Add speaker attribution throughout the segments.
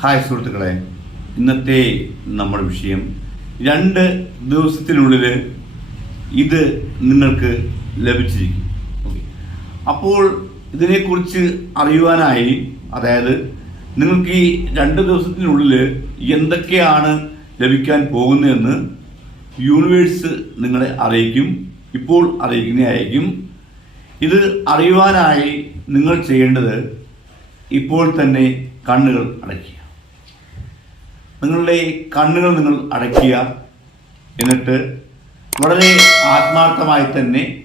Speaker 1: Hi സുഹൃത്തുക്കളെ. ഇന്നത്തെ നമ്മുടെ വിഷയം രണ്ട് ദിവസത്തിനുള്ളിൽ ഇത് നിങ്ങൾക്ക് ലഭിച്ചിരിക്കും. ഓക്കെ അപ്പോൾ ഇതിനെക്കുറിച്ച് അറിയുവാനായി അതായത് നിങ്ങൾക്ക് ഈ രണ്ട് ദിവസത്തിനുള്ളിൽ എന്തൊക്കെയാണ് ലഭിക്കാൻ പോകുന്നതെന്ന് യൂണിവേഴ്സ് നിങ്ങളെ അറിയിക്കും. ഇപ്പോൾ അറിയിക്കുന്നതായിരിക്കും. ഇത് അറിയുവാനായി നിങ്ങൾ ചെയ്യേണ്ടത് ഇപ്പോൾ തന്നെ കണ്ണുകൾ അടയ്ക്കുക. നിങ്ങളുടെ കണ്ണുകൾ നിങ്ങൾ അടയ്ക്കുക. എന്നിട്ട് വളരെ ആത്മാർത്ഥമായി തന്നെ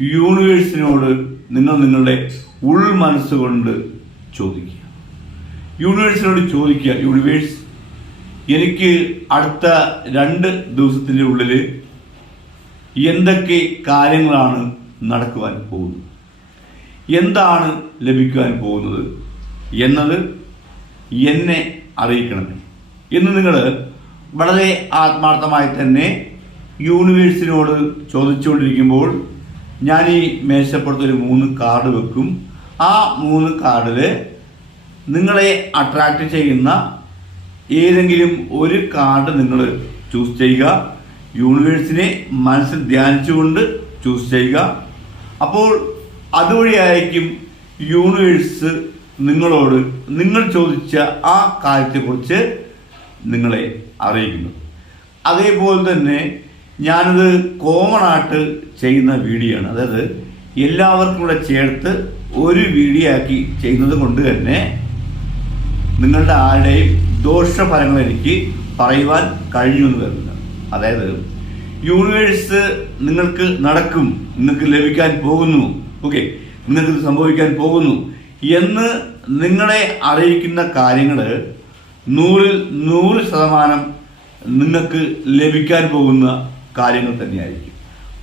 Speaker 1: യൂണിവേഴ്സിനോട് നിങ്ങൾ നിങ്ങളുടെ ഉൾ മനസ്സുകൊണ്ട് ചോദിക്കുക. യൂണിവേഴ്സിനോട് ചോദിക്കുക യൂണിവേഴ്സ് എനിക്ക് അടുത്ത രണ്ട് ദിവസത്തിന്റെ ഉള്ളിൽ എന്തൊക്കെ കാര്യങ്ങളാണ് നടക്കുവാൻ പോകുന്നത്? എന്താണ് ലഭിക്കുവാൻ പോകുന്നത്? എന്നത് എന്നെ അറിയിക്കണമേ. എന്ന് നിങ്ങൾ വളരെ ആത്മാർത്ഥമായി തന്നെ യൂണിവേഴ്സിനോട് ചോദിച്ചുകൊണ്ടിരിക്കുമ്പോൾ ഞാൻ ഈ മേശപ്പുറത്തൊരു മൂന്ന് കാർഡ് വെക്കും. ആ മൂന്ന് കാർഡിൽ നിങ്ങളെ അട്രാക്റ്റ് ചെയ്യുന്ന ഏതെങ്കിലും ഒരു കാർഡ് നിങ്ങൾ ചൂസ് ചെയ്യുക. യൂണിവേഴ്സിനെ മനസ്സിൽ ധ്യാനിച്ചുകൊണ്ട് ചൂസ് ചെയ്യുക. അപ്പോൾ അതുവഴിയായിരിക്കും യൂണിവേഴ്സ് നിങ്ങളോട് നിങ്ങൾ ചോദിച്ച ആ കാര്യത്തെക്കുറിച്ച് നിങ്ങളെ അറിയിക്കുന്നു. അതേപോലെ തന്നെ ഞാനത് കോമൺ ആയിട്ട് ചെയ്യുന്ന വീഡിയോ ആണ് അതായത് എല്ലാവർക്കും കൂടെ ചേർത്ത് ഒരു വീഡിയോ ആക്കി ചെയ്യുന്നത് കൊണ്ട് തന്നെ നിങ്ങളുടെ ആരുടെയും ദോഷഫലങ്ങൾ എനിക്ക് പറയുവാൻ കഴിഞ്ഞു എന്ന് വരുന്നത് അതായത് യൂണിവേഴ്സ് നിങ്ങൾക്ക് നടക്കും നിങ്ങൾക്ക് ലഭിക്കാൻ പോകുന്നു. ഓക്കെ നിങ്ങൾക്ക് സംഭവിക്കാൻ പോകുന്നു എന്ന് നിങ്ങളെ അറിയിക്കുന്ന കാര്യങ്ങൾ നൂറിൽ നൂറ് ശതമാനം നിങ്ങൾക്ക് ലഭിക്കാൻ പോകുന്ന കാര്യങ്ങൾ തന്നെയായിരിക്കും.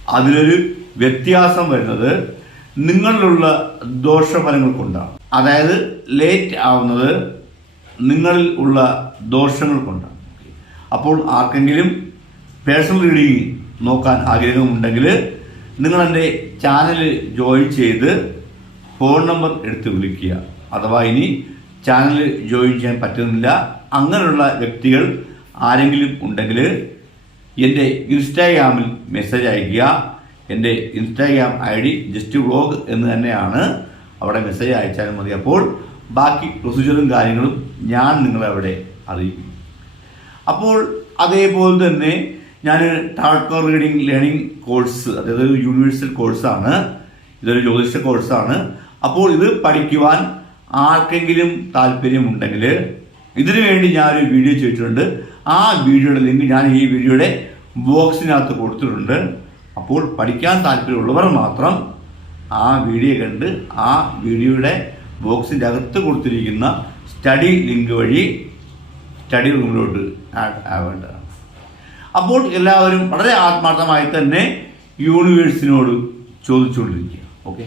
Speaker 1: അതിലൊരു വ്യത്യാസം വരുന്നത് നിങ്ങളിലുള്ള ദോഷഫലങ്ങൾ കൊണ്ടാണ്. അതായത് ലേറ്റ് ആവുന്നത് നിങ്ങളിൽ ഉള്ള ദോഷങ്ങൾ കൊണ്ടാണ്. അപ്പോൾ ആർക്കെങ്കിലും പേഴ്സണൽ റീഡിങ് നോക്കാൻ ആഗ്രഹമുണ്ടെങ്കിൽ നിങ്ങൾ എന്റെ ചാനൽ ജോയിൻ ചെയ്ത് ഫോൺ നമ്പർ എടുത്ത് വിളിക്കുക. അഥവാ ഇനി ചാനൽ ജോയിൻ ചെയ്യാൻ പറ്റുന്നില്ല അങ്ങനെയുള്ള വ്യക്തികൾ ആരെങ്കിലും ഉണ്ടെങ്കിൽ എന്റെ ഇൻസ്റ്റാഗ്രാമിൽ മെസ്സേജ് അയക്കുക എന്റെ Instagram I D just vlog എന്ന് തന്നെയാണ് അവിടെ മെസ്സേജ് അയച്ചാലും മതി. അപ്പോൾ ബാക്കി പ്രൊസീജിയറും കാര്യങ്ങളും ഞാൻ നിങ്ങളെ അവിടെ അറിയിക്കും. അപ്പോൾ അതേപോലെ തന്നെ ഞാൻ ടാൾക്കോ റീഡിംഗ് ലേണിംഗ് കോഴ്സ് അതായത് ഒരു യൂണിവേഴ്സൽ കോഴ്സാണ് ഇതൊരു ജ്യോതിഷ കോഴ്സാണ് അപ്പോൾ ഇത് പഠിക്കുവാൻ ആർക്കെങ്കിലും താല്പര്യമുണ്ടെങ്കിൽ ഇതിനു വേണ്ടി ഞാനൊരു വീഡിയോ ചെയ്തിട്ടുണ്ട്. ആ വീഡിയോയുടെ ലിങ്ക് ഞാൻ ഈ വീഡിയോയുടെ ബോക്സിനകത്ത് കൊടുത്തിട്ടുണ്ട്. അപ്പോൾ പഠിക്കാൻ താല്പര്യമുള്ളവർ മാത്രം ആ വീഡിയോ കണ്ട് ആ വീഡിയോയുടെ ബോക്സിന്റെ അകത്ത് കൊടുത്തിരിക്കുന്ന സ്റ്റഡി ലിങ്ക് വഴി സ്റ്റഡി റൂമിലോട്ട് ആഡ് ആവേണ്ടതാണ് അപ്പോൾ എല്ലാവരും വളരെ ആത്മാർത്ഥമായി തന്നെ യൂണിവേഴ്സിനോട് ചോദിച്ചുകൊണ്ടിരിക്കുക. ഓക്കെ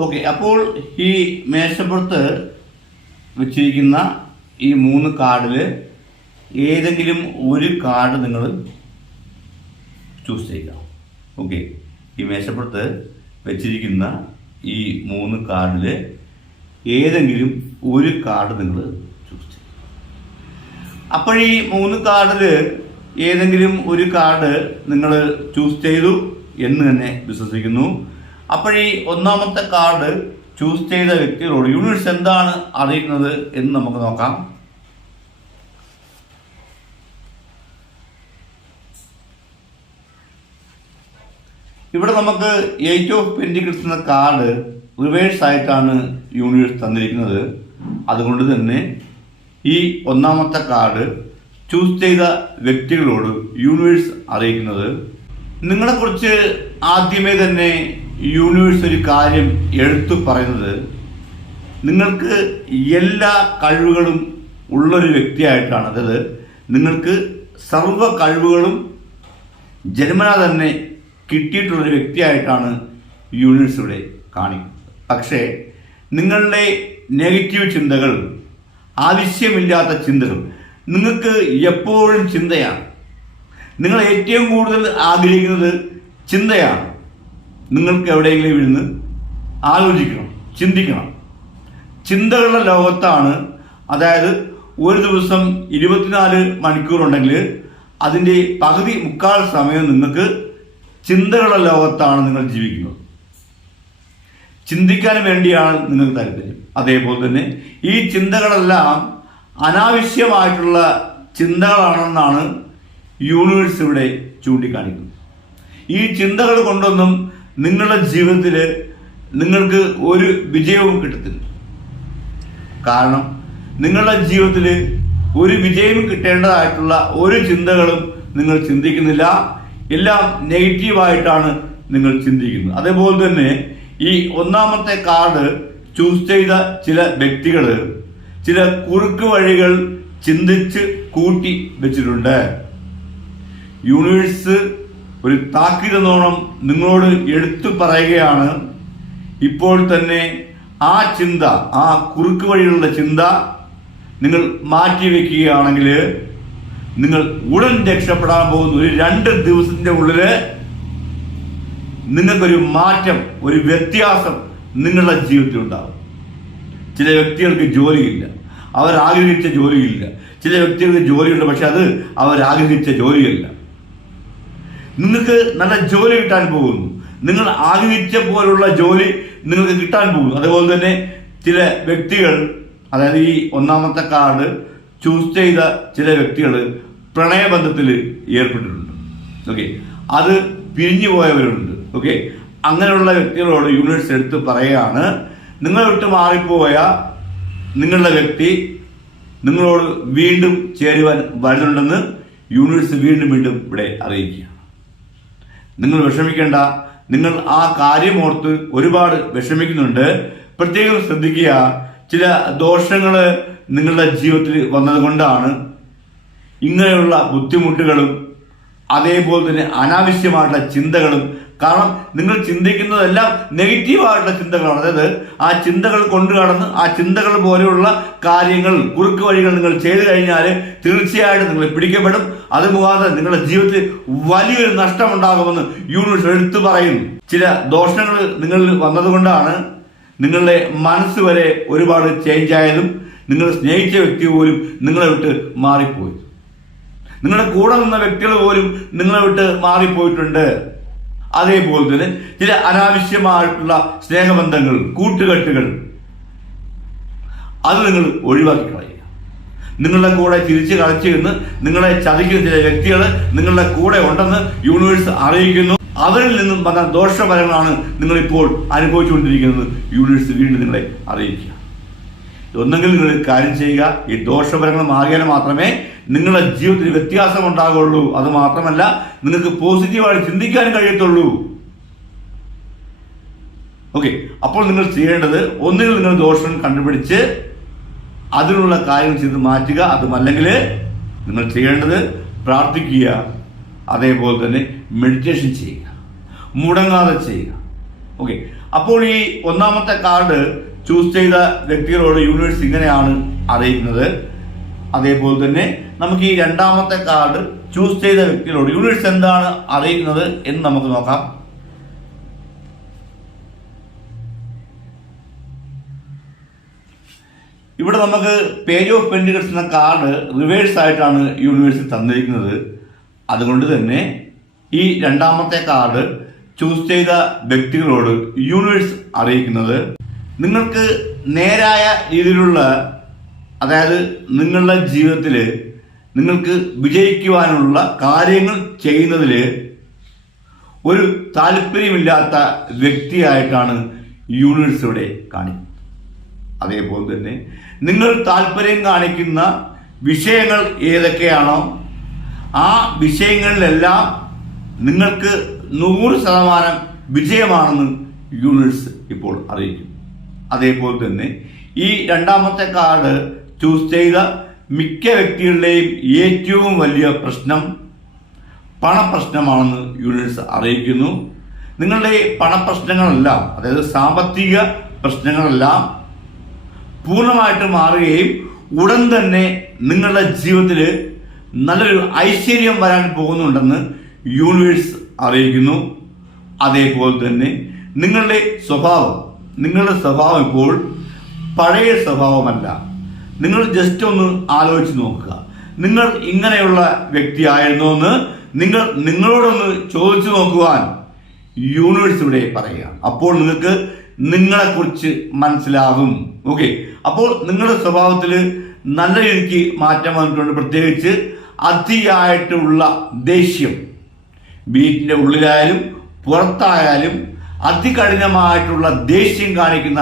Speaker 1: ഓക്കെ അപ്പോൾ ഈ മേശപ്പുറത്ത് വെച്ചിരിക്കുന്ന ഈ മൂന്ന് കാർഡിൽ ഏതെങ്കിലും ഒരു കാർഡ് നിങ്ങൾ ചൂസ് ചെയ്യുക. ഓക്കെ ഈ മേശപ്പുറത്ത് വെച്ചിരിക്കുന്ന ഈ മൂന്ന് കാർഡിൽ ഏതെങ്കിലും ഒരു കാർഡ് നിങ്ങൾ ചൂസ് ചെയ്യുക. അപ്പോൾ ഈ മൂന്ന് കാർഡിൽ ഏതെങ്കിലും ഒരു കാർഡ് നിങ്ങൾ ചൂസ് ചെയ്തു എന്ന് തന്നെ വിശ്വസിക്കുന്നു. അപ്പോൾ ഈ ഒന്നാമത്തെ കാർഡ് ചൂസ് ചെയ്ത വ്യക്തികളോട് യൂണിവേഴ്സ് എന്താണ് അറിയുന്നത് എന്ന് നമുക്ക് നോക്കാം. ഇവിടെ നമുക്ക് എയ്റ്റ് ഓഫ് പെന്റിക്കിൾസ് എന്ന കാർഡ് റിവേഴ്സ് ആയിട്ടാണ് യൂണിവേഴ്സ് തന്നിരിക്കുന്നത്. അതുകൊണ്ട് തന്നെ ഈ ഒന്നാമത്തെ കാർഡ് ചൂസ് ചെയ്ത വ്യക്തികളോട് യൂണിവേഴ്സ് അറിയിക്കുന്നത്. നിങ്ങളെക്കുറിച്ച് ആദ്യമേ തന്നെ യൂണിവേഴ്സ് ഒരു കാര്യം എടുത്തു പറയുന്നത് നിങ്ങൾക്ക് എല്ലാ കഴിവുകളും ഉള്ളൊരു വ്യക്തിയായിട്ടാണ്. അതായത് നിങ്ങൾക്ക് സർവ കഴിവുകളും ജന്മന തന്നെ കിട്ടിയിട്ടുള്ളൊരു വ്യക്തിയായിട്ടാണ് യൂണിവേഴ്സ് ഇവിടെ കാണിക്കുന്നത്. പക്ഷേ നിങ്ങളുടെ നെഗറ്റീവ് ചിന്തകൾ ആവശ്യമില്ലാത്ത ചിന്തകൾ നിങ്ങൾക്ക് എപ്പോഴും ചിന്തയാണ്. നിങ്ങൾ ഏറ്റവും കൂടുതൽ ആഗ്രഹിക്കുന്നത് ചിന്തയാണ്. നിങ്ങൾക്ക് എവിടെയെങ്കിലും ഇരുന്ന് ആലോചിക്കണം ചിന്തിക്കണം. ചിന്തകളുടെ ലോകത്താണ് അതായത് ഒരു ദിവസം ഇരുപത്തിനാല് മണിക്കൂറുണ്ടെങ്കിൽ അതിന്റെ പകുതി മുക്കാൽ സമയം നിങ്ങൾക്ക് ചിന്തകളുടെ ലോകത്താണ് നിങ്ങൾ ജീവിക്കുന്നത്. ചിന്തിക്കാൻ വേണ്ടിയാണ് നിങ്ങൾക്ക് താല്പര്യം. അതേപോലെ തന്നെ ഈ ചിന്തകളെല്ലാം അനാവശ്യമായിട്ടുള്ള ചിന്തകളാണെന്നാണ് യൂണിവേഴ്സ് ഇവിടെ ചൂണ്ടിക്കാണിക്കുന്നത്. ഈ ചിന്തകൾ കൊണ്ടൊന്നും നിങ്ങളുടെ ജീവിതത്തിൽ നിങ്ങൾക്ക് ഒരു വിജയവും കിട്ടത്തില്ല. കാരണം നിങ്ങളുടെ ജീവിതത്തിൽ ഒരു വിജയം കിട്ടേണ്ടതായിട്ടുള്ള ഒരു ചിന്തകളും നിങ്ങൾ ചിന്തിക്കുന്നില്ല. എല്ലാം നെഗറ്റീവായിട്ടാണ് നിങ്ങൾ ചിന്തിക്കുന്നത്. അതേപോലെ തന്നെ ഈ ഒന്നാമത്തെ കാർഡ് ചൂസ് ചെയ്ത ചില വ്യക്തികൾ ചില കുറുക്ക് വഴികൾ ചിന്തിച്ച് കൂട്ടി വെച്ചിട്ടുണ്ട്. യൂണിവേഴ്സ് ഒരു താക്കീതെന്നോണം നിങ്ങളോട് എടുത്തു പറയുകയാണ്. ഇപ്പോൾ തന്നെ ആ ചിന്ത ആ കുറുക്ക് വഴിയുള്ള ചിന്ത നിങ്ങൾ മാറ്റി വെക്കുകയാണെങ്കിൽ നിങ്ങൾ ഉടൻ രക്ഷപ്പെടാൻ പോകുന്ന ഒരു രണ്ട് ദിവസത്തിന്റെ ഉള്ളിൽ നിങ്ങൾക്കൊരു മാറ്റം ഒരു വ്യത്യാസം നിങ്ങളുടെ ജീവിതത്തിൽ ഉണ്ടാകും ചില വ്യക്തികൾക്ക് ജോലിയില്ല. അവരാഗ്രഹിച്ച ജോലിയില്ല. ചില വ്യക്തികൾക്ക് ജോലിയുണ്ട് പക്ഷെ അത് അവരാഗ്രഹിച്ച ജോലിയല്ല. നിങ്ങൾക്ക് നല്ല ജോലി കിട്ടാൻ പോകുന്നു. നിങ്ങൾ ആഗ്രഹിച്ച പോലുള്ള ജോലി നിങ്ങൾക്ക് കിട്ടാൻ പോകുന്നു. അതുപോലെ തന്നെ ചില വ്യക്തികൾ അതായത് ഈ ഒന്നാമത്തെ കാർഡ് ചൂസ് ചെയ്ത ചില വ്യക്തികൾ പ്രണയബന്ധത്തിൽ ഏർപ്പെട്ടിട്ടുണ്ട്. ഓക്കെ അത് പിരിഞ്ഞു പോയവരുണ്ട്. ഓക്കെ അങ്ങനെയുള്ള വ്യക്തികളോട് യൂണിവേഴ്സ് എടുത്ത് പറയുകയാണ് നിങ്ങൾ വിട്ട് മാറിപ്പോയ നിങ്ങളുടെ വ്യക്തി നിങ്ങളോട് വീണ്ടും ചേരുവാൻ വരുന്നുണ്ടെന്ന് യൂണിവേഴ്സ് വീണ്ടും വീണ്ടും ഇവിടെ അറിയിക്കുക നിങ്ങൾ വിഷമിക്കേണ്ട. നിങ്ങൾ ആ കാര്യം ഓർത്ത് ഒരുപാട് വിഷമിക്കുന്നുണ്ട്. പ്രത്യേകം ശ്രദ്ധിക്കുക ചില ദോഷങ്ങൾ നിങ്ങളുടെ ജീവിതത്തിൽ വന്നതുകൊണ്ടാണ്. ഇങ്ങനെയുള്ള ബുദ്ധിമുട്ടുകളും അതേപോലെ തന്നെ അനാവശ്യമായിട്ടുള്ള ചിന്തകളും കാരണം നിങ്ങൾ ചിന്തിക്കുന്നതെല്ലാം നെഗറ്റീവായിട്ടുള്ള ചിന്തകളാണ്. അതായത് ആ ചിന്തകൾ കൊണ്ടു കടന്ന് ആ ചിന്തകൾ പോലെയുള്ള കാര്യങ്ങൾ കുറുക്ക് വഴികൾ നിങ്ങൾ ചെയ്തു കഴിഞ്ഞാൽ തീർച്ചയായിട്ടും നിങ്ങൾ പിടിക്കപ്പെടും. അത് മുഖാന്തരം നിങ്ങളുടെ ജീവിതത്തിൽ വലിയൊരു നഷ്ടമുണ്ടാകുമെന്ന് യൂണിവേഴ്സ് എടുത്തു പറയുന്നു ചില ദോഷങ്ങൾ നിങ്ങളിൽ വന്നതുകൊണ്ടാണ് നിങ്ങളുടെ മനസ്സ് വരെ ഒരുപാട് ചേഞ്ച് ആയതും നിങ്ങൾ സ്നേഹിച്ച വ്യക്തി പോലും നിങ്ങളെ വിട്ട് മാറിപ്പോയി. നിങ്ങളുടെ കൂടെ നിന്ന വ്യക്തികൾ പോലും നിങ്ങളെ വിട്ട് മാറിപ്പോയിട്ടുണ്ട്. അതേപോലെ തന്നെ ചില അനാവശ്യമായിട്ടുള്ള സ്നേഹബന്ധങ്ങൾ കൂട്ടുകെട്ടുകൾ അത് നിങ്ങൾ ഒഴിവാക്കി കളയുക. നിങ്ങളുടെ കൂടെ തിരിച്ച് കളിച്ചു എന്ന് നിങ്ങളെ ചതിക്കുന്ന ചില വ്യക്തികൾ നിങ്ങളുടെ കൂടെ ഉണ്ടെന്ന് യൂണിവേഴ്സ് അറിയിക്കുന്നു. അവരിൽ നിന്നും വന്ന ദോഷഫലങ്ങളാണ് നിങ്ങളിപ്പോൾ അനുഭവിച്ചുകൊണ്ടിരിക്കുന്നത്. യൂണിവേഴ്സ് വീണ്ടും നിങ്ങളെ അറിയിക്കുക. ഒന്നെങ്കിൽ നിങ്ങൾ കാര്യം ചെയ്യുക ഈ ദോഷഫലങ്ങൾ മാറിയാൽ മാത്രമേ നിങ്ങളുടെ ജീവിതത്തിൽ വ്യത്യാസം ഉണ്ടാകുള്ളൂ അത് മാത്രമല്ല നിങ്ങൾക്ക് പോസിറ്റീവായിട്ട് ചിന്തിക്കാൻ കഴിയത്തുള്ളൂ. ഓക്കെ അപ്പോൾ നിങ്ങൾ ചെയ്യേണ്ടത് ഒന്നുകിൽ നിങ്ങൾ ദോഷം കണ്ടുപിടിച്ച് അതിനുള്ള കാര്യങ്ങൾ ചെയ്ത് മാറ്റുക. അതുമല്ലെങ്കിൽ നിങ്ങൾ ചെയ്യേണ്ടത് പ്രാർത്ഥിക്കുക. അതേപോലെ തന്നെ മെഡിറ്റേഷൻ ചെയ്യുക. മുടങ്ങാതെ ചെയ്യുക. ഓക്കെ അപ്പോൾ ഈ ഒന്നാമത്തെ കാർഡ് ചൂസ് ചെയ്ത വ്യക്തികളോട് യൂണിവേഴ്സ് ഇങ്ങനെയാണ് അറിയിക്കുന്നത്. അതേപോലെ തന്നെ നമുക്ക് ഈ രണ്ടാമത്തെ കാർഡ് ചൂസ് ചെയ്ത വ്യക്തികളോട് യൂണിവേഴ്സ് എന്താണ് അറിയിക്കുന്നത് എന്ന് നമുക്ക് നോക്കാം. ഇവിടെ നമുക്ക് പേജ് ഓഫ് പെൻഡികൾസ് എന്ന കാർഡ് റിവേഴ്സ് ആയിട്ടാണ് യൂണിവേഴ്സ് തന്നിരിക്കുന്നത്. അതുകൊണ്ട് തന്നെ ഈ രണ്ടാമത്തെ കാർഡ് ചൂസ് ചെയ്ത വ്യക്തികളോട് യൂണിവേഴ്സ് അറിയിക്കുന്നത്. നിങ്ങൾക്ക് നേരായ രീതിയിലുള്ള അതായത് നിങ്ങളുടെ ജീവിതത്തിൽ നിങ്ങൾക്ക് വിജയിക്കുവാനുള്ള കാര്യങ്ങൾ ചെയ്യുന്നതിൽ ഒരു താല്പര്യമില്ലാത്ത വ്യക്തിയായിട്ടാണ് യൂണിവേഴ്സ് ഇവിടെ കാണിക്കുന്നത്. അതേപോലെ തന്നെ നിങ്ങൾ താല്പര്യം കാണിക്കുന്ന വിഷയങ്ങൾ ഏതൊക്കെയാണോ ആ വിഷയങ്ങളിലെല്ലാം നിങ്ങൾക്ക് നൂറ് ശതമാനം വിജയമാണെന്ന് യൂണിവേഴ്സ് ഇപ്പോൾ അറിയിക്കും അതേപോലെ തന്നെ ഈ രണ്ടാമത്തെ കാർഡ് ചൂസ് ചെയ്ത മിക്ക വ്യക്തികളുടെയും ഏറ്റവും വലിയ പ്രശ്നം പണപ്രശ്നമാണെന്ന് യൂണിവേഴ്സ് അറിയിക്കുന്നു. നിങ്ങളുടെ പണപ്രശ്നങ്ങളെല്ലാം അതായത് സാമ്പത്തിക പ്രശ്നങ്ങളെല്ലാം പൂർണമായിട്ട് മാറുകയും ഉടൻ തന്നെ നിങ്ങളുടെ ജീവിതത്തിൽ നല്ലൊരു ഐശ്വര്യം വരാൻ പോകുന്നുണ്ടെന്ന് യൂണിവേഴ്സ് അറിയിക്കുന്നു. അതേപോലെ തന്നെ നിങ്ങളുടെ സ്വഭാവം നിങ്ങളുടെ സ്വഭാവം ഇപ്പോൾ പഴയ സ്വഭാവമല്ല. നിങ്ങൾ ജസ്റ്റ് ഒന്ന് ആലോചിച്ച് നോക്കുക. നിങ്ങൾ ഇങ്ങനെയുള്ള വ്യക്തിയായിരുന്നു എന്ന് നിങ്ങൾ നിങ്ങളോടൊന്ന് ചോദിച്ചു നോക്കുവാൻ യൂണിവേഴ്സ് ഇവിടെ പറയുക. അപ്പോൾ നിങ്ങൾക്ക് നിങ്ങളെക്കുറിച്ച് മനസ്സിലാകും. ഓക്കെ അപ്പോൾ നിങ്ങളുടെ സ്വഭാവത്തിൽ നല്ല രീതിക്ക് മാറ്റം വന്നിട്ടുണ്ട്. പ്രത്യേകിച്ച് അതിയായിട്ടുള്ള ദേഷ്യം. വീട്ടിന്റെ ഉള്ളിലായാലും പുറത്തായാലും അതികഠിനമായിട്ടുള്ള ദേഷ്യം കാണിക്കുന്ന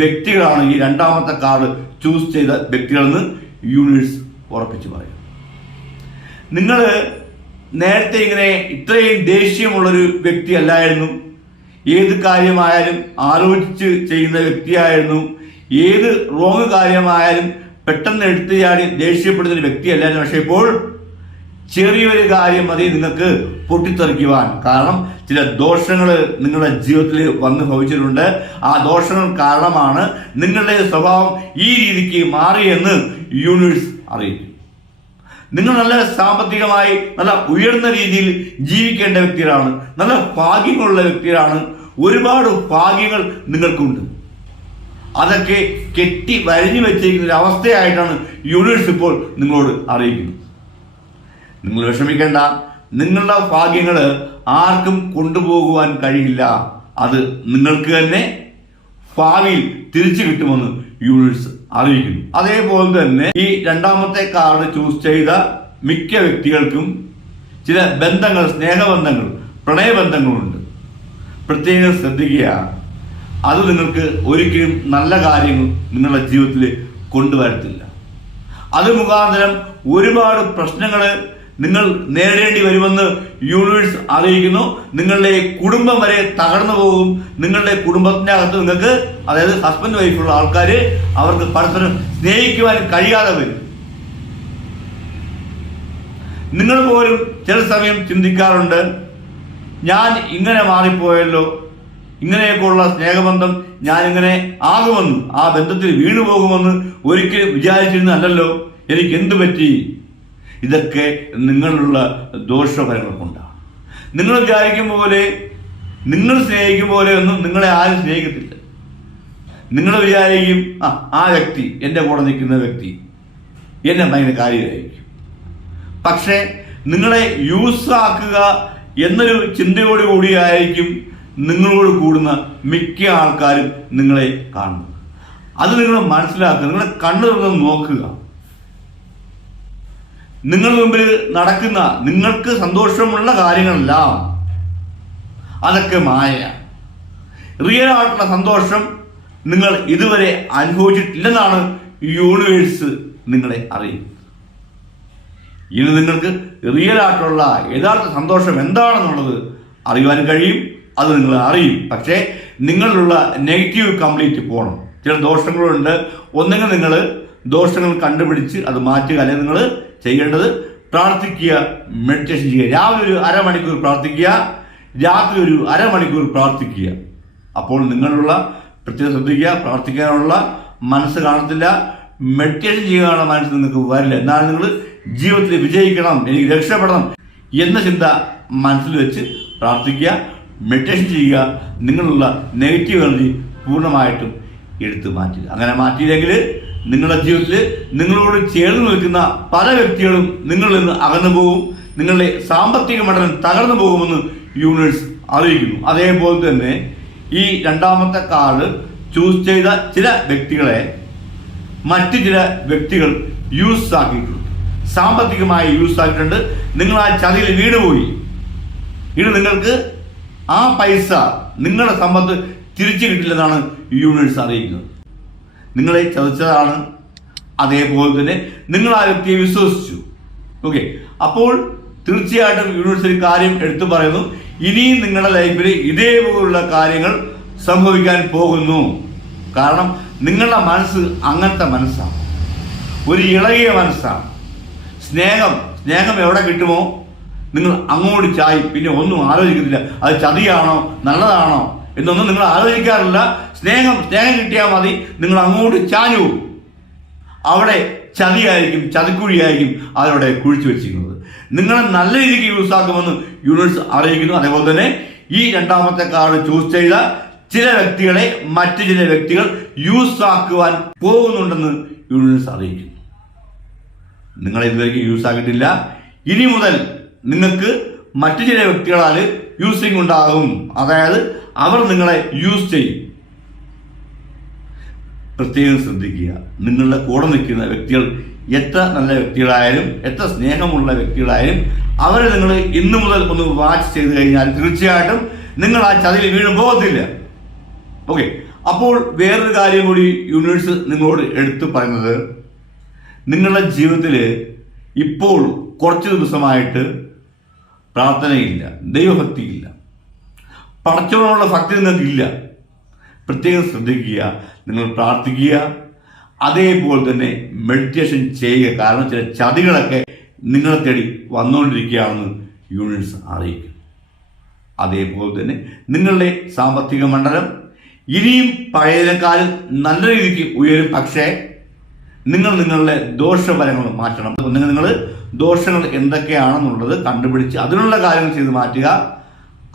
Speaker 1: വ്യക്തികളാണ് ഈ രണ്ടാമത്തെ കാർഡ് ചൂസ് ചെയ്ത വ്യക്തികളെന്ന് യൂണിവേഴ്സ് ഉറപ്പിച്ചു പറയും നിങ്ങൾ നേരത്തെ ഇങ്ങനെ ഇത്രയും ദേഷ്യമുള്ളൊരു വ്യക്തി അല്ലായിരുന്നു ഏത് കാര്യമായാലും ആലോചിച്ച് ചെയ്യുന്ന വ്യക്തിയായിരുന്നു. ഏത് റോങ് കാര്യമായാലും പെട്ടെന്ന് എടുത്തു ചാടി ദേഷ്യപ്പെടുന്ന ഒരു വ്യക്തിയല്ലായിരുന്നു. പക്ഷേ ഇപ്പോൾ ചെറിയൊരു കാര്യം മതി നിങ്ങൾക്ക് പൊട്ടിത്തെറിക്കുവാൻ. കാരണം ചില ദോഷങ്ങൾ നിങ്ങളുടെ ജീവിതത്തിൽ വന്ന് ഭവിച്ചിട്ടുണ്ട്. ആ ദോഷങ്ങൾ കാരണമാണ് നിങ്ങളുടെ സ്വഭാവം ഈ രീതിക്ക് മാറിയെന്ന് യൂണിവേഴ്സ് അറിയിക്കും. നിങ്ങൾ നല്ല സാമ്പത്തികമായി നല്ല ഉയർന്ന രീതിയിൽ ജീവിക്കേണ്ട വ്യക്തികളാണ്. നല്ല ഭാഗ്യങ്ങളുള്ള വ്യക്തികളാണ്. ഒരുപാട് ഭാഗ്യങ്ങൾ നിങ്ങൾക്കുണ്ട്. അതൊക്കെ കെട്ടി വരഞ്ഞു വെച്ചിരിക്കുന്ന ഒരു അവസ്ഥയായിട്ടാണ് യൂണിവേഴ്സ് ഇപ്പോൾ നിങ്ങളോട് അറിയിക്കുന്നത്. നിങ്ങൾ വിഷമിക്കേണ്ട. നിങ്ങളുടെ ഭാഗ്യങ്ങൾ ആർക്കും കൊണ്ടുപോകുവാൻ കഴിയില്ല. അത് നിങ്ങൾക്ക് തന്നെ ഭാവിയിൽ തിരിച്ചു കിട്ടുമെന്ന് യൂണിവേഴ്സ് അറിയിക്കുന്നു. അതേപോലെ തന്നെ ഈ രണ്ടാമത്തെ കാർഡ് ചൂസ് ചെയ്ത മിക്ക വ്യക്തികൾക്കും ചില ബന്ധങ്ങൾ സ്നേഹബന്ധങ്ങൾ പ്രണയബന്ധങ്ങളുണ്ട്. പ്രത്യേകം ശ്രദ്ധിക്കുക. അത് നിങ്ങൾക്ക് ഒരിക്കലും നല്ല കാര്യങ്ങൾ നിങ്ങളുടെ ജീവിതത്തിൽ കൊണ്ടുവരത്തില്ല. അത് മുഖാന്തരം ഒരുപാട് പ്രശ്നങ്ങൾ നിങ്ങൾ നേരിടേണ്ടി വരുമെന്ന് യൂണിവേഴ്സ് അറിയിക്കുന്നു. നിങ്ങളുടെ കുടുംബം വരെ തകർന്നു പോകും. നിങ്ങളുടെ കുടുംബത്തിന്റെ അകത്ത് നിങ്ങൾക്ക് അതായത് ഹസ്ബൻഡ് വൈഫുള്ള ആൾക്കാർ അവർക്ക് പരസ്പരം സ്നേഹിക്കുവാൻ കഴിയാതെ വരും. നിങ്ങൾ പോലും ചില സമയം ചിന്തിക്കാറുണ്ട് ഞാൻ ഇങ്ങനെ മാറിപ്പോയല്ലോ. ഇങ്ങനെയൊക്കെയുള്ള സ്നേഹബന്ധം ഞാനിങ്ങനെ ആകുമെന്ന്. ആ ബന്ധത്തിൽ വീണു പോകുമെന്ന് ഒരിക്കലും വിചാരിച്ചിരുന്നല്ലോ എനിക്ക് എന്തു പറ്റി? ഇതൊക്കെ നിങ്ങളുള്ള ദോഷഫലങ്ങൾ കൊണ്ടാണ്. നിങ്ങൾ വിചാരിക്കും പോലെ നിങ്ങൾ സ്നേഹിക്കും പോലെ ഒന്നും നിങ്ങളെ ആരും സ്നേഹിക്കത്തില്ല. നിങ്ങൾ വിചാരിക്കും ആ ആ വ്യക്തി എന്റെ കൂടെ നിൽക്കുന്ന വ്യക്തി എന്നെ ഭയങ്കര കാര്യമായിരിക്കും. പക്ഷേ നിങ്ങളെ യൂസ് ആക്കുക എന്നൊരു ചിന്തയോട് കൂടിയായിരിക്കും നിങ്ങളോട് കൂടുന്ന മിക്ക ആൾക്കാരും നിങ്ങളെ കാണുന്നത്. അത് നിങ്ങൾ മനസ്സിലാക്കുക നിങ്ങളെ കണ്ണു തുറന്ന് നോക്കുക. നിങ്ങളുടെ മുമ്പിൽ നടക്കുന്ന നിങ്ങൾക്ക് സന്തോഷമുള്ള കാര്യങ്ങളെല്ലാം അതൊക്കെ മായ റിയൽ ആയിട്ടുള്ള സന്തോഷം നിങ്ങൾ ഇതുവരെ അനുഭവിച്ചിട്ടില്ലെന്നാണ് യൂണിവേഴ്സ് നിങ്ങളെ അറിയുന്നത്. ഇനി നിങ്ങൾക്ക് റിയൽ ആയിട്ടുള്ള യഥാർത്ഥ സന്തോഷം എന്താണെന്നുള്ളത് അറിയുവാൻ കഴിയും അത് നിങ്ങൾ അറിയും. പക്ഷേ നിങ്ങളിലുള്ള നെഗറ്റീവ് കംപ്ലീറ്റ് പോകണം ചില ദോഷങ്ങളുണ്ട്. ഒന്നെങ്കിൽ നിങ്ങൾ ദോഷങ്ങൾ കണ്ടുപിടിച്ച് അത് മാറ്റുക അല്ലെങ്കിൽ നിങ്ങൾ ചെയ്യേണ്ടത്? പ്രാർത്ഥിക്കുക മെഡിറ്റേഷൻ ചെയ്യുക. രാവിലെ ഒരു അരമണിക്കൂർ പ്രാർത്ഥിക്കുക രാത്രി ഒരു അരമണിക്കൂർ പ്രാർത്ഥിക്കുക. അപ്പോൾ നിങ്ങളുള്ള പ്രത്യേകം ശ്രദ്ധിക്കുക പ്രാർത്ഥിക്കാനുള്ള മനസ്സ് കാണത്തില്ല മെഡിറ്റേഷൻ ചെയ്യാനുള്ള മനസ്സ് നിങ്ങൾക്ക് വരില്ല. എന്നാലും നിങ്ങൾ ജീവിതത്തിൽ വിജയിക്കണം എനിക്ക് രക്ഷപ്പെടണം എന്ന ചിന്ത മനസ്സിൽ വെച്ച് പ്രാർത്ഥിക്കുക മെഡിറ്റേഷൻ ചെയ്യുക നിങ്ങളുള്ള നെഗറ്റീവ് എനർജി പൂർണമായിട്ടും എടുത്തു മാറ്റുക. അങ്ങനെ മാറ്റിയില്ലെങ്കിൽ നിങ്ങളുടെ ജീവിതത്തിൽ നിങ്ങളോട് ചേർന്ന് നിൽക്കുന്ന പല വ്യക്തികളും നിങ്ങളിൽ നിന്ന് അകന്നു പോകും. നിങ്ങളുടെ സാമ്പത്തിക മണ്ഡലം തകർന്നു പോകുമെന്ന് യൂണിവേഴ്സ് അറിയിക്കുന്നു. അതേപോലെ തന്നെ ഈ രണ്ടാമത്തെ കാർഡ് ചൂസ് ചെയ്ത ചില വ്യക്തികളെ മറ്റു ചില വ്യക്തികൾ യൂസ് ആക്കിയിട്ടുണ്ട്. സാമ്പത്തികമായി യൂസ് ആക്കിയിട്ടുണ്ട്. നിങ്ങൾ ആ ചതിയിൽ വീട് പോയി. ഇനി നിങ്ങൾക്ക് ആ പൈസ നിങ്ങളുടെ സമ്പത്ത് തിരിച്ചു കിട്ടില്ലെന്നാണ് യൂണിവേഴ്സ് അറിയിക്കുന്നത്. നിങ്ങളെ ചതിച്ചതാണ്. അതേപോലെ തന്നെ നിങ്ങൾ ആ വ്യക്തിയെ വിശ്വസിച്ചു. ഓക്കെ അപ്പോൾ തീർച്ചയായിട്ടും യൂണിവേഴ്സ് ഒരു കാര്യം എടുത്തു പറയുന്നു. ഇനിയും നിങ്ങളുടെ ലൈഫിൽ ഇതേപോലുള്ള കാര്യങ്ങൾ സംഭവിക്കാൻ പോകുന്നു. കാരണം നിങ്ങളുടെ മനസ്സ് അങ്ങനത്തെ മനസ്സാണ്. ഒരു ഇളകിയ മനസ്സാണ്. സ്നേഹം സ്നേഹം എവിടെ കിട്ടുമോ? നിങ്ങൾ അങ്ങോട്ട് ചായി. പിന്നെ ഒന്നും ആലോചിക്കുന്നില്ല അത് ചതിയാണോ? നല്ലതാണോ? എന്നൊന്നും നിങ്ങൾ ആലോചിക്കാറില്ല. സ്നേഹം സ്നേഹം കിട്ടിയാൽ മതി. നിങ്ങൾ അങ്ങോട്ട് ചാഞ്ഞു അവിടെ ചതിയായിരിക്കും ചതിക്കുഴിയായിരിക്കും അവരവിടെ കുഴിച്ചു വെച്ചിരിക്കുന്നത്. നിങ്ങളെ നല്ല രീതിക്ക് യൂസാക്കുമെന്ന് യൂണിവേഴ്സ് അറിയിക്കുന്നു. അതേപോലെ തന്നെ ഈ രണ്ടാമത്തെ കാർഡ് ചൂസ് ചെയ്ത ചില വ്യക്തികളെ മറ്റു ചില വ്യക്തികൾ യൂസ് ആക്കുവാൻ പോകുന്നുണ്ടെന്ന് യൂണിവേഴ്സ് അറിയിക്കുന്നു. നിങ്ങൾ ഇതുവരെയ്ക്ക് യൂസ് ആക്കിയിട്ടില്ല. ഇനി മുതൽ നിങ്ങൾക്ക് മറ്റു ചില വ്യക്തികളാൽ യൂസിങ് ഉണ്ടാകും. അതായത് അവർ നിങ്ങളെ യൂസ് ചെയ്യും. പ്രത്യേകം ശ്രദ്ധിക്കുക. നിങ്ങളുടെ കൂടെ നിൽക്കുന്ന വ്യക്തികൾ എത്ര നല്ല വ്യക്തികളായാലും എത്ര സ്നേഹമുള്ള വ്യക്തികളായാലും അവരെ നിങ്ങൾ ഇന്നു മുതൽ ഒന്ന് വാച്ച് ചെയ്ത് കഴിഞ്ഞാൽ തീർച്ചയായിട്ടും നിങ്ങൾ ആ ചതിയിൽ വീണ് പോകത്തില്ല. ഓക്കെ അപ്പോൾ വേറൊരു കാര്യം കൂടി യൂണിവേഴ്സ് നിങ്ങളോട് എടുത്തു പറയുന്നത്. നിങ്ങളുടെ ജീവിതത്തിൽ ഇപ്പോൾ കുറച്ച് ദിവസമായിട്ട് പ്രാർത്ഥനയില്ല ദൈവഭക്തിയില്ല. പടച്ചവനുള്ള ഭക്തി നിങ്ങൾക്കില്ല. പ്രത്യേകം ശ്രദ്ധിക്കുക. നിങ്ങൾ പ്രാർത്ഥിക്കുക. അതേപോലെ തന്നെ മെഡിറ്റേഷൻ ചെയ്യുക. കാരണം ചില ചതികളൊക്കെ നിങ്ങളെ തേടി വന്നുകൊണ്ടിരിക്കുകയാണെന്ന് യൂണിവേഴ്സ് അറിയിക്കും. അതേപോലെ തന്നെ നിങ്ങളുടെ സാമ്പത്തിക മണ്ഡലം ഇനിയും പഴയതിനേക്കാളും നല്ല രീതിക്ക് ഉയരും. പക്ഷേ നിങ്ങൾ നിങ്ങളുടെ ദോഷഫലങ്ങൾ മാറ്റണം. നിങ്ങൾ നിങ്ങൾ ദോഷങ്ങൾ എന്തൊക്കെയാണെന്നുള്ളത് കണ്ടുപിടിച്ച് അതിനുള്ള കാര്യങ്ങൾ ചെയ്ത് മാറ്റുക.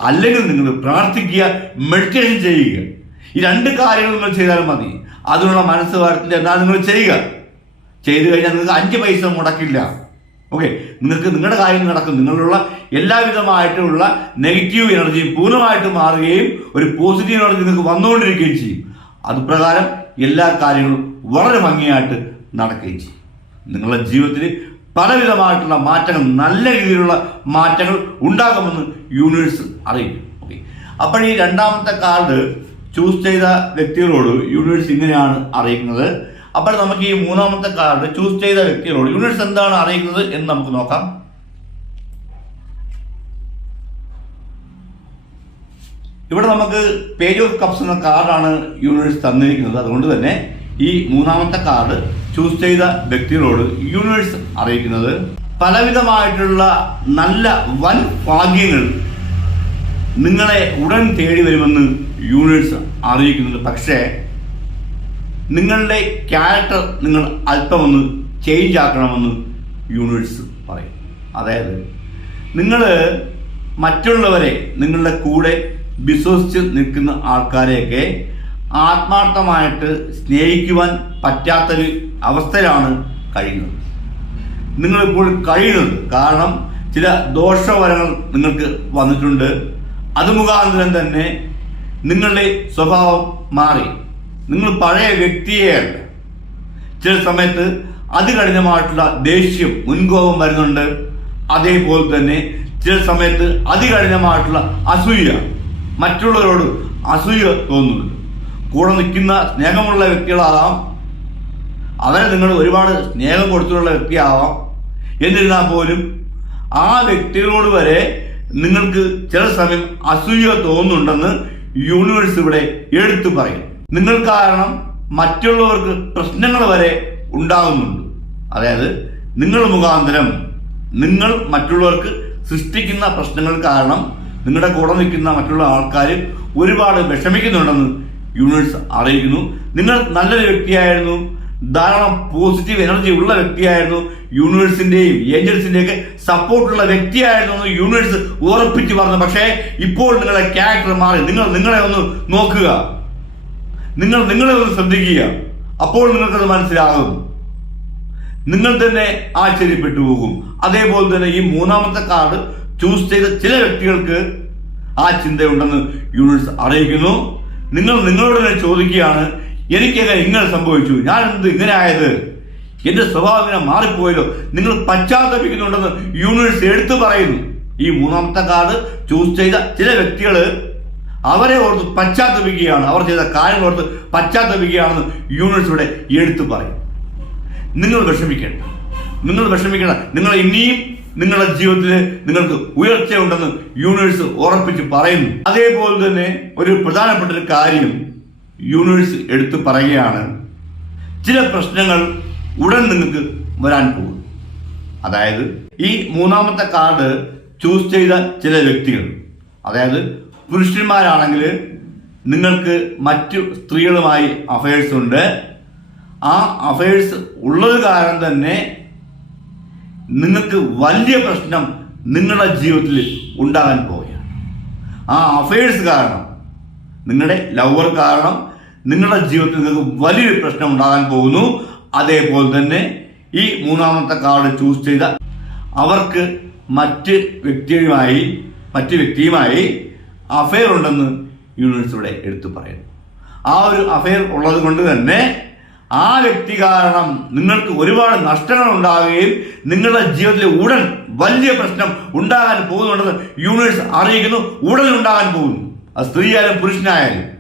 Speaker 1: അല്ലെങ്കിൽ നിങ്ങൾ പ്രാർത്ഥിക്കുക മെഡിറ്റേഷൻ ചെയ്യുക. ഈ രണ്ട് കാര്യങ്ങൾ നിങ്ങൾ ചെയ്താൽ മതി. അതിനുള്ള മനസ്സ് വരത്തില്ല എന്നാൽ നിങ്ങൾ ചെയ്യുക? ചെയ്തു കഴിഞ്ഞാൽ നിങ്ങൾക്ക് അഞ്ച് പൈസ മുടക്കില്ല. ഓക്കെ നിങ്ങൾക്ക് നിങ്ങളുടെ കാര്യം നടക്കും. നിങ്ങളുള്ള എല്ലാവിധമായിട്ടുള്ള നെഗറ്റീവ് എനർജി പൂർണമായിട്ട് മാറുകയും ഒരു പോസിറ്റീവ് എനർജി നിങ്ങൾക്ക് വന്നുകൊണ്ടിരിക്കുകയും ചെയ്യും. അതുപ്രകാരം എല്ലാ കാര്യങ്ങളും വളരെ ഭംഗിയായിട്ട് നടക്കുകയും ചെയ്യും. നിങ്ങളുടെ ജീവിതത്തിൽ പലവിധമായിട്ടുള്ള മാറ്റങ്ങൾ നല്ല രീതിയിലുള്ള മാറ്റങ്ങൾ ഉണ്ടാകുമെന്ന് യൂണിവേഴ്സ് അറിയിക്കും. ഓക്കെ അപ്പോൾ ഈ രണ്ടാമത്തെ കാർഡ് ചൂസ് ചെയ്ത വ്യക്തികളോട് യൂണിവേഴ്സ് ഇങ്ങനെയാണ് അറിയിക്കുന്നത്. അപ്പോൾ നമുക്ക് ഈ മൂന്നാമത്തെ കാർഡ് ചൂസ് ചെയ്ത വ്യക്തികളോട് യൂണിവേഴ്സ് എന്താണ് അറിയിക്കുന്നത് എന്ന് നമുക്ക് നോക്കാം. ഇവിടെ നമുക്ക് പേജ് ഓഫ് കപ്സ് എന്ന കാർഡാണ് യൂണിവേഴ്സ് തന്നിരിക്കുന്നത്. അതുകൊണ്ട് തന്നെ ഈ മൂന്നാമത്തെ കാർഡ് ചൂസ് ചെയ്ത വ്യക്തികളോട് യൂണിവേഴ്സ് അറിയിക്കുന്നത്. പലവിധമായിട്ടുള്ള നല്ല വൻ ഭാഗ്യങ്ങൾ നിങ്ങളെ ഉടൻ തേടി വരുമെന്ന് യൂണിവേഴ്സ് അറിയിക്കുന്നുണ്ട്. പക്ഷേ നിങ്ങളുടെ ക്യാരക്ടർ നിങ്ങൾ അല്പമൊന്ന് ചേഞ്ച് ആക്കണമെന്ന് യൂണിവേഴ്സ് പറയും. അതായത് നിങ്ങൾ മറ്റുള്ളവരെ നിങ്ങളുടെ കൂടെ വിശ്വസിച്ച് നിൽക്കുന്ന ആൾക്കാരെയൊക്കെ ആത്മാർത്ഥമായിട്ട് സ്നേഹിക്കുവാൻ പറ്റാത്തൊരു അവസ്ഥയിലാണ് കഴിയുന്നത്. നിങ്ങളിപ്പോൾ കഴിയുന്നത്. കാരണം ചില ദോഷവരങ്ങൾ നിങ്ങൾക്ക് വന്നിട്ടുണ്ട്. അത് മുഖാന്തരം തന്നെ നിങ്ങളുടെ സ്വഭാവം മാറി. നിങ്ങൾ പഴയ വ്യക്തിയെയല്ല ചില സമയത്ത് അതികഠിനമായിട്ടുള്ള ദേഷ്യം മുൻകോപം വരുന്നുണ്ട്. അതേപോലെ തന്നെ ചില സമയത്ത് അതികഠിനമായിട്ടുള്ള അസൂയ. മറ്റുള്ളവരോട് അസൂയ തോന്നുന്നുണ്ട്. കൂടെ നിൽക്കുന്ന സ്നേഹമുള്ള വ്യക്തികളാകാം അവരെ നിങ്ങൾ ഒരുപാട് സ്നേഹം കൊടുത്തിട്ടുള്ള വ്യക്തിയാവാം. എന്നിരുന്നാൽ പോലും ആ വ്യക്തികളോട് വരെ നിങ്ങൾക്ക് ചില സമയം അസൂയ തോന്നുന്നുണ്ടെന്ന് യൂണിവേഴ്സ് ഇവിടെ എടുത്തു പറയും. നിങ്ങൾ കാരണം മറ്റുള്ളവർക്ക് പ്രശ്നങ്ങൾ വരെ ഉണ്ടാകുന്നുണ്ട്. അതായത് നിങ്ങൾ മുഖാന്തരം നിങ്ങൾ മറ്റുള്ളവർക്ക് സൃഷ്ടിക്കുന്ന പ്രശ്നങ്ങൾ കാരണം നിങ്ങളുടെ കൂടെ നിൽക്കുന്ന മറ്റുള്ള ആൾക്കാർ ഒരുപാട് വിഷമിക്കുന്നുണ്ടെന്ന് യൂണിവേഴ്സ് അറിയിക്കുന്നു. നിങ്ങൾ നല്ലൊരു വ്യക്തിയായിരുന്നു. ധാരാളം പോസിറ്റീവ് എനർജി ഉള്ള വ്യക്തിയായിരുന്നു യൂണിവേഴ്സിന്റെയും ഏഞ്ചൽസിന്റെയും ഒക്കെ സപ്പോർട്ടുള്ള വ്യക്തിയായിരുന്നു എന്ന് യൂണിവേഴ്സ് ഉറപ്പിച്ചു പറഞ്ഞു. പക്ഷേ ഇപ്പോൾ നിങ്ങളുടെ ക്യാരക്ടർ മാറി. നിങ്ങൾ നിങ്ങളെ ഒന്ന് നോക്കുക. നിങ്ങൾ നിങ്ങളെ ഒന്ന് ശ്രദ്ധിക്കുക. അപ്പോൾ നിങ്ങൾക്കത് മനസ്സിലാകും. നിങ്ങൾ തന്നെ ആശ്ചര്യപ്പെട്ടു പോകും. അതേപോലെ തന്നെ ഈ മൂന്നാമത്തെ കാർഡ് ചൂസ് ചെയ്ത ചില വ്യക്തികൾക്ക് ആ ചിന്തയുണ്ടെന്ന് യൂണിവേഴ്സ് അറിയിക്കുന്നു. നിങ്ങൾ നിങ്ങളോട് തന്നെ ചോദിക്കുകയാണ് എനിക്കെങ്ങനെ ഇങ്ങനെ സംഭവിച്ചു. ഞാൻ എന്ത് ഇങ്ങനെ ആയത് എന്റെ സ്വഭാവം ഇങ്ങനെ മാറിപ്പോയല്ലോ. നിങ്ങൾ പശ്ചാത്തപിക്കുന്നുണ്ടെന്ന് യൂണിവേഴ്സ് എടുത്തു പറയുന്നു. ഈ മൂന്നാമത്തെ കാർഡ് ചൂസ് ചെയ്ത ചില വ്യക്തികൾ അവരെ ഓർത്ത് പശ്ചാത്തപിക്കുകയാണ്. അവർ ചെയ്ത കാര്യങ്ങൾ ഓർത്ത് പശ്ചാത്തപിക്കുകയാണെന്ന് യൂണിവേഴ്സ് ഇവിടെ എടുത്തു പറയും. നിങ്ങൾ വിഷമിക്കേണ്ട. നിങ്ങൾ വിഷമിക്കേണ്ട. നിങ്ങൾ ഇനിയും നിങ്ങളുടെ ജീവിതത്തിൽ നിങ്ങൾക്ക് ഉയർച്ചയുണ്ടെന്ന് യൂണിവേഴ്സ് ഉറപ്പിച്ച് പറയുന്നു. അതേപോലെ തന്നെ ഒരു പ്രധാനപ്പെട്ട ഒരു കാര്യം യൂണിവേഴ്സ് എടുത്തു പറയുകയാണ് ചില പ്രശ്നങ്ങൾ ഉടൻ നിങ്ങൾക്ക് വരാൻ പോകും. അതായത് ഈ മൂന്നാമത്തെ കാർഡ് ചൂസ് ചെയ്ത ചില വ്യക്തികൾ അതായത് പുരുഷന്മാരാണെങ്കിൽ നിങ്ങൾക്ക് മറ്റു സ്ത്രീകളുമായി അഫയേഴ്സ് ഉണ്ട്. ആ അഫയേഴ്സ് ഉള്ളത് കാരണം തന്നെ നിങ്ങൾക്ക് വലിയ പ്രശ്നം നിങ്ങളുടെ ജീവിതത്തിൽ ഉണ്ടാകാൻ പോവുകയാണ്. ആ അഫയേഴ്സ് കാരണം നിങ്ങളുടെ ലവർ കാരണം നിങ്ങളുടെ ജീവിതത്തിൽ നിങ്ങൾക്ക് വലിയൊരു പ്രശ്നം ഉണ്ടാകാൻ പോകുന്നു. അതേപോലെ തന്നെ ഈ മൂന്നാമത്തെ കാർഡ് ചൂസ് ചെയ്ത അവർക്ക് മറ്റ് വ്യക്തിയുമായി മറ്റ് വ്യക്തിയുമായി അഫെയർ ഉണ്ടെന്ന് യൂണിവേഴ്സ് ഇവിടെ എടുത്തു പറയുന്നു. ആ ഒരു അഫെയർ ഉള്ളത് കൊണ്ട് തന്നെ ആ വ്യക്തി കാരണം നിങ്ങൾക്ക് ഒരുപാട് നഷ്ടങ്ങൾ ഉണ്ടാകുകയും നിങ്ങളുടെ ജീവിതത്തിലെ ഉടൻ വലിയ പ്രശ്നം ഉണ്ടാകാൻ പോകുന്നുണ്ടെന്ന് യൂണിവേഴ്സ് അറിയിക്കുന്നു ഉടൻ ഉണ്ടാകാൻ പോകുന്നു. അത് സ്ത്രീയായാലും പുരുഷനായാലും.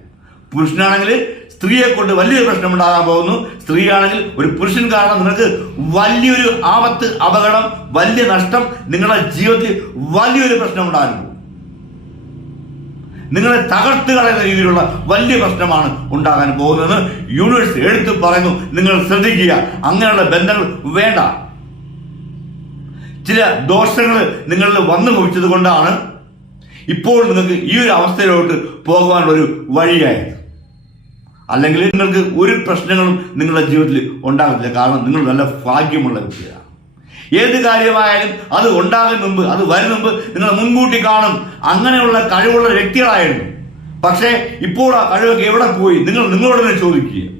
Speaker 1: പുരുഷനാണെങ്കിൽ സ്ത്രീയെ കൊണ്ട് വലിയൊരു പ്രശ്നം ഉണ്ടാകാൻ പോകുന്നു. സ്ത്രീയാണെങ്കിൽ ഒരു പുരുഷൻ കാരണം നിങ്ങൾക്ക് വലിയൊരു ആപത്ത് അപകടം വലിയ നഷ്ടം നിങ്ങളുടെ ജീവിതത്തിൽ വലിയൊരു പ്രശ്നം ഉണ്ടാകാൻ പോകും നിങ്ങളെ തകർത്ത് കളയുന്ന രീതിയിലുള്ള വലിയ പ്രശ്നമാണ് ഉണ്ടാകാൻ പോകുന്നത് യൂണിവേഴ്സ് എടുത്തു പറയുന്നു. നിങ്ങൾ ശ്രദ്ധിക്കുക അങ്ങനെയുള്ള ബന്ധങ്ങൾ വേണ്ട. ചില ദോഷങ്ങൾ നിങ്ങളിൽ വന്നു കുവിച്ചത് കൊണ്ടാണ് ഇപ്പോൾ നിങ്ങൾക്ക് ഈ ഒരു അവസ്ഥയിലോട്ട് പോകുവാനുള്ള ഒരു വഴിയായത്. അല്ലെങ്കിൽ നിങ്ങൾക്ക് ഒരു പ്രശ്നങ്ങളും നിങ്ങളുടെ ജീവിതത്തിൽ ഉണ്ടാകത്തില്ല. കാരണം നിങ്ങൾ നല്ല ഭാഗ്യമുള്ള വ്യക്തിയാണ്. ഏത് കാര്യമായാലും അത് ഉണ്ടാകും മുമ്പ് അത് വരും മുമ്പ് നിങ്ങൾ മുൻകൂട്ടി കാണും. അങ്ങനെയുള്ള കഴിവുള്ള വ്യക്തികളായിരുന്നു. പക്ഷേ ഇപ്പോൾ ആ കഴിവൊക്കെ എവിടെ പോയി? നിങ്ങൾ നിങ്ങളോട് തന്നെ ചോദിക്കുക.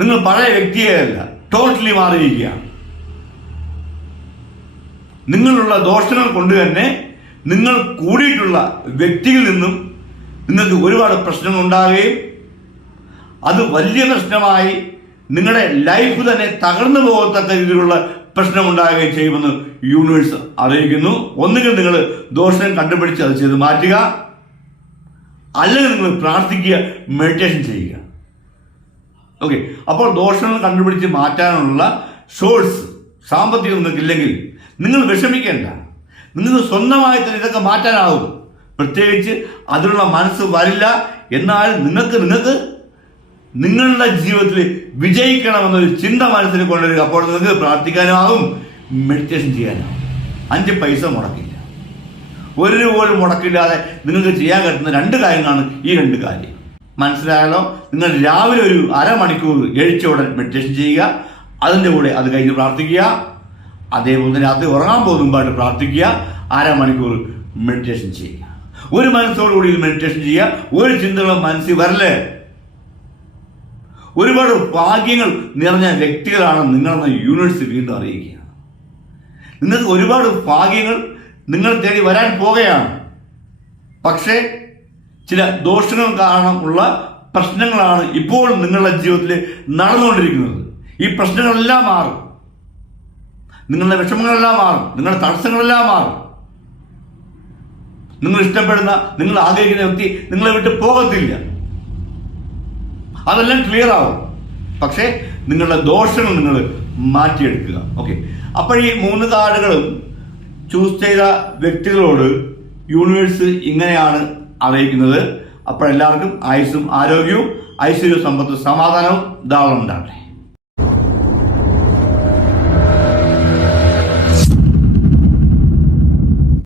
Speaker 1: നിങ്ങൾ പഴയ വ്യക്തിയല്ല ടോട്ടലി മാറിയിരിക്കുകയാണ്. നിങ്ങളുള്ള ദോഷങ്ങൾ കൊണ്ട് തന്നെ നിങ്ങൾ കൂടിയിട്ടുള്ള വ്യക്തിയിൽ നിന്നും നിങ്ങൾക്ക് ഒരുപാട് പ്രശ്നങ്ങൾ ഉണ്ടാകുകയും അത് വലിയ പ്രശ്നമായി നിങ്ങളുടെ ലൈഫ് തന്നെ തകർന്നു പോകത്തക്ക രീതിയിലുള്ള പ്രശ്നമുണ്ടാകുകയും ചെയ്യുമെന്ന് യൂണിവേഴ്സ് അറിയിക്കുന്നു. ഒന്നുകിൽ നിങ്ങൾ ദോഷം കണ്ടുപിടിച്ച് അത് ചെയ്ത് മാറ്റുക. അല്ലെങ്കിൽ നിങ്ങൾ പ്രാർത്ഥിക്കുക മെഡിറ്റേഷൻ ചെയ്യുക. ഓക്കെ അപ്പോൾ ദോഷങ്ങൾ കണ്ടുപിടിച്ച് മാറ്റാനുള്ള സോഴ്സ് സാമ്പത്തികം നിങ്ങൾക്കില്ലെങ്കിൽ നിങ്ങൾ വിഷമിക്കേണ്ട. നിങ്ങൾക്ക് സ്വന്തമായി തന്നെ ഇതൊക്കെ മാറ്റാനാവും. പ്രത്യേകിച്ച് അതിനുള്ള മനസ്സ് വരില്ല. എന്നാൽ നിങ്ങൾക്ക് നിങ്ങൾക്ക് നിങ്ങളുടെ ജീവിതത്തിൽ വിജയിക്കണമെന്നൊരു ചിന്ത മനസ്സിൽ കൊണ്ടുവരിക. അപ്പോൾ നിങ്ങൾക്ക് പ്രാർത്ഥിക്കാനാവും മെഡിറ്റേഷൻ ചെയ്യാനാവും. അഞ്ച് പൈസ മുടക്കില്ല. ഒരു രൂപ പോലും മുടക്കില്ലാതെ നിങ്ങൾക്ക് ചെയ്യാൻ പറ്റുന്ന രണ്ട് കാര്യങ്ങളാണ് ഈ രണ്ട് കാര്യം. മനസ്സിലായാലോ? നിങ്ങൾ രാവിലെ ഒരു അരമണിക്കൂർ എഴിച്ചോടെ മെഡിറ്റേഷൻ ചെയ്യുക. അതിന്റെ കൂടെ അത് കഴിഞ്ഞ് പ്രാർത്ഥിക്കുക. അതേപോലെ തന്നെ രാത്രി ഉറങ്ങാൻ പോകുമ്പോഴായിട്ട് പ്രാർത്ഥിക്കുക. അരമണിക്കൂർ മെഡിറ്റേഷൻ ചെയ്യുക. ഒരു മനസ്സോടുകൂടി മെഡിറ്റേഷൻ ചെയ്യുക. ഒരു ചിന്തകളും മനസ്സിൽ വരല്ലേ ഒരുപാട് ഭാഗ്യങ്ങൾ നിറഞ്ഞ വ്യക്തികളാണ് നിങ്ങളെന്ന യൂണിവേഴ്സ് വീണ്ടും അറിയിക്കുക. നിങ്ങൾക്ക് ഒരുപാട് ഭാഗ്യങ്ങൾ നിങ്ങൾ തേടി വരാൻ പോകുകയാണ് പക്ഷേ ചില ദോഷങ്ങൾ കാരണമുള്ള പ്രശ്നങ്ങളാണ് ഇപ്പോൾ നിങ്ങളുടെ ജീവിതത്തിൽ നടന്നുകൊണ്ടിരിക്കുന്നത്. ഈ പ്രശ്നങ്ങളെല്ലാം മാറും. നിങ്ങളുടെ വിഷമങ്ങളെല്ലാം മാറും. നിങ്ങളുടെ തടസ്സങ്ങളെല്ലാം മാറും. നിങ്ങൾ ഇഷ്ടപ്പെടുന്ന നിങ്ങൾ ആഗ്രഹിക്കുന്ന വ്യക്തി നിങ്ങളെ വിട്ട് പോകത്തില്ല. അതെല്ലാം ക്ലിയർ ആവും. പക്ഷേ നിങ്ങളുടെ ദോഷങ്ങൾ നിങ്ങൾ മാറ്റിയെടുക്കുക. ഓക്കെ അപ്പോൾ ഈ മൂന്ന് കാർഡുകളും ചൂസ് ചെയ്ത വ്യക്തികളോട് യൂണിവേഴ്സ് ഇങ്ങനെയാണ് അറിയിക്കുന്നത്. അപ്പോൾ എല്ലാവർക്കും ആയുസ്സും ആരോഗ്യവും ഐശ്വര്യവും സമ്പത്തും സമാധാനവും ധാരാളം ഉണ്ടാകട്ടെ